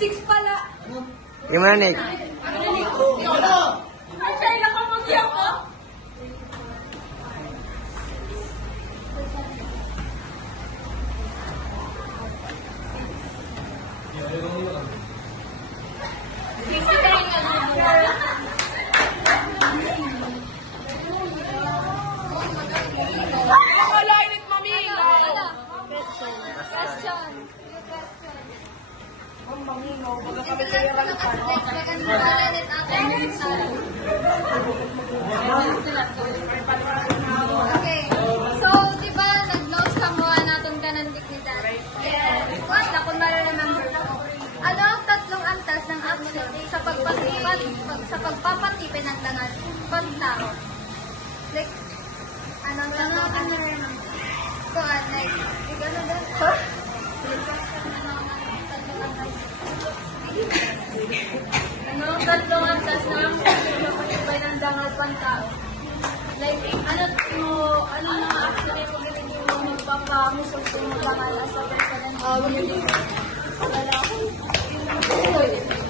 Six pala. Gimana, Nick? Ay, siya ka mag-iyak ko. Okay. So, di ba, nag-notes ka mo natin ka ng dignidad? Yes. Na kung ma-remember ko. Ano ang tatlong antas ng action sa pagpapatipid ng dangal pagtao? Like, ano like, gano'n din? Ano ang tatlong antas ng pagpapatipid ng dangal pagtao? Like, ano mga action ay pagdating mo magpapamusog sa mga dangal sa president? Wala ko.